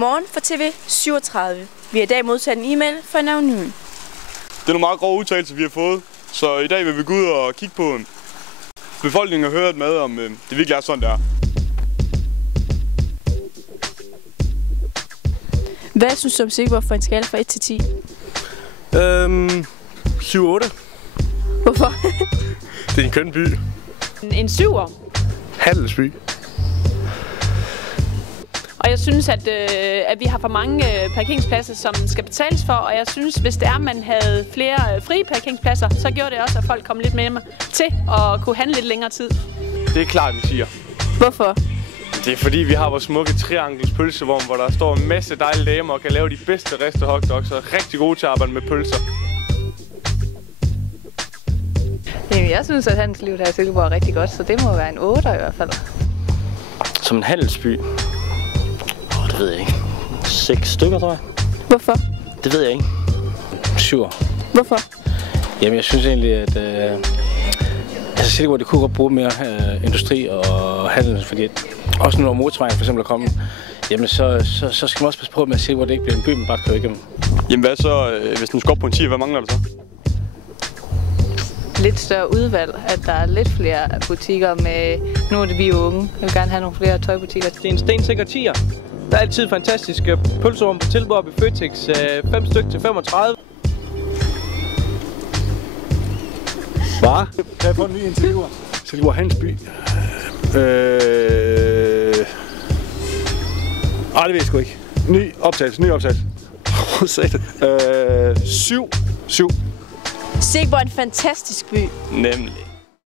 Godmorgen for TV37. Vi har i dag modtaget en e-mail fra en anonym. Det er nogle meget grove udtalelser, vi har fået, så i dag vil vi gå ud og kigge på befolkningen og høre med, om det virkelig er sådan, det er. Hvad synes du om Silkeborg for en skala fra 1 til 10? 7-8. Hvorfor? Det er en køn by. En 7'er. Handelsby. Og jeg synes, at vi har for mange parkeringspladser, som skal betales for. Og jeg synes, hvis det er, at man havde flere frie parkeringspladser, så gjorde det også, at folk kom lidt mere til at kunne handle lidt længere tid. Det er klart, vi siger. Hvorfor? Det er fordi, vi har vores smukke triangels pølsevogn, hvor der står en masse dejlige damer og kan lave de bedste riste hotdogs og er rigtig gode til at arbejde med pølser. Jamen, jeg synes, at handelslivet her i Silkeborg er rigtig godt, så det må være en 8'er i hvert fald. Som en handelsby? Det ved jeg ikke. 6 stykker, tror jeg. Hvorfor? Det ved jeg ikke. 7. Hvorfor? Jamen, jeg synes egentlig, at Silkeborg, det kunne godt bruge mere industri og handel, fordi også når motorvejen for eksempel er kommet, jamen så skal man også passe på med at Silkeborg, det ikke bliver en by, man bare kører igennem. Jamen hvad så, hvis den skal op på en 10, hvad mangler der så? Lidt større udvalg, at der er lidt flere butikker med... Nu er det vi unge. Jeg vil gerne have nogle flere tøjbutikker. Det er en stensikker 10'er. Der er altid fantastiske pølserum på tilbud op i Føtex. 5 stykker til 35. Hvad? Kan jeg få en ny ind til Silkeborg? Silkeborg Handelsby. Det ved jeg sgu ikke. Ny optagelse. 7. Silkeborg er en fantastisk by. Nemlig.